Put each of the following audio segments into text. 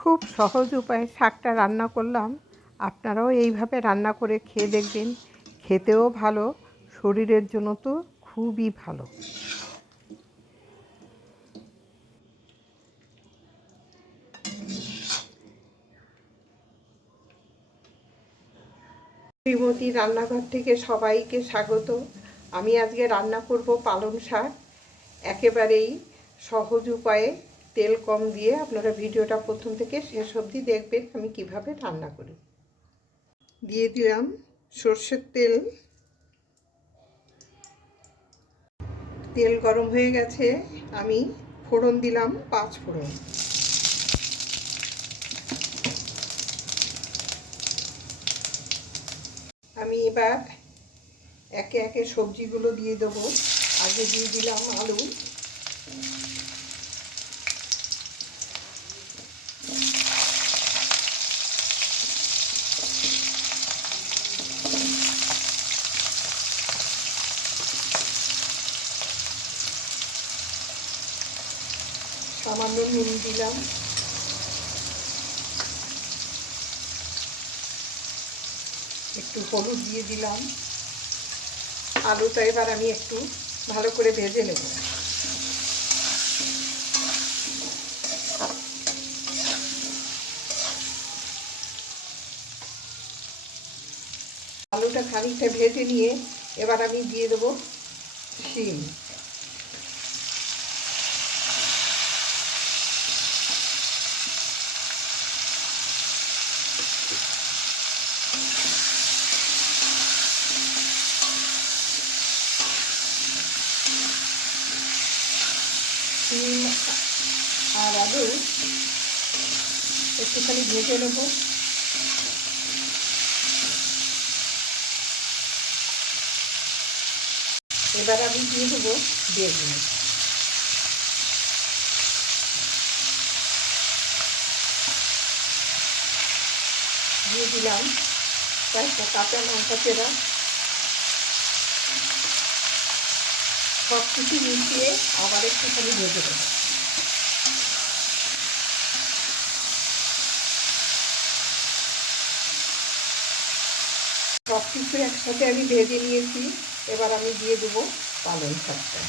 খুব সহজ উপায়ে শাকটা রান্না করলাম। আপনারাও এইভাবে রান্না করে খেয়ে দেখবেন। খেতেও ভালো, শরীরের জন্য তো খুবই ভালো। শ্রীমতী রান্নাঘর থেকে সবাইকে স্বাগত। আমি আজকে রান্না করব পালং শাক। একেবারেই সহজ উপায়ে, তেল কম দিয়ে। আপনারা ভিডিওটা প্রথম থেকে শেষ অবধি দেখবেন আমি কিভাবে রান্না করি। দিয়ে দিলাম সর্ষের তেল। তেল গরম হয়ে গেছে, আমি ফোড়ন দিলাম 5 ফোড়ন। আমি এবার একে একে সবজিগুলো দিয়ে দেবো। আগে দিয়ে দিলাম আলু, সামান্য নুন দিলাম, একটু হলুদ দিয়ে দিলাম। আলুটা এবার আমি একটু ভালো করে ভেজে নেব। আলুটা খানিকটা ভেজে নিয়ে এবার আমি দিয়ে দেবো শিম। শিম আর আলু একটুখানি ভেজে নেব। এবার আমি দিয়ে দেবো বেগুন। দিয়ে দিলাম কয়েকটা কাঁচা লঙ্কা চেরা। সব কিছু মিশিয়ে আবার একটুখানি ভেজে দেবো। সব কিছু একসাথে আমি ভেজে নিয়েছি। এবার আমি দিয়ে দেবো পালং শাকটা।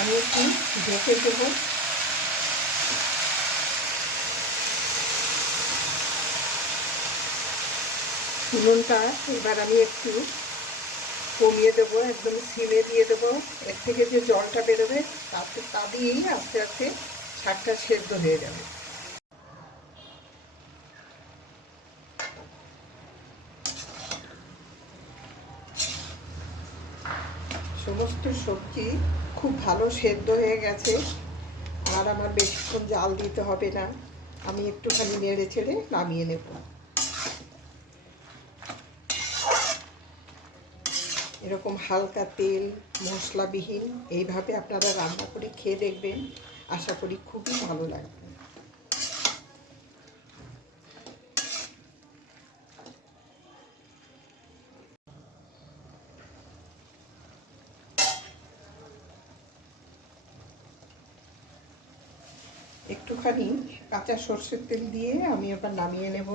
আমি একটু ঢেকে দেবো। ফুলনটা এবার আমি একটু কমিয়ে দেবো, একদম সিমে দিয়ে দেবো। এর থেকে যে জলটা বেরোবে তা দিয়েই আস্তে আস্তে শাকটা সেদ্ধ হয়ে যাবে। সমস্ত সবজি খুব ভালো সেদ্ধ হয়ে গেছে, আর আমার বেশিক্ষণ জাল দিতে হবে না। আমি একটুখানি নেড়ে চেড়ে নামিয়ে নেব। এরকম হালকা তেল মশলাবিহীন এইভাবে আপনারা রান্না করে খেয়ে দেখবেন, আশা করি খুবই ভালো লাগবে। একটুখানি কাঁচা সর্ষের তেল দিয়ে আমি এবার নামিয়ে নেব।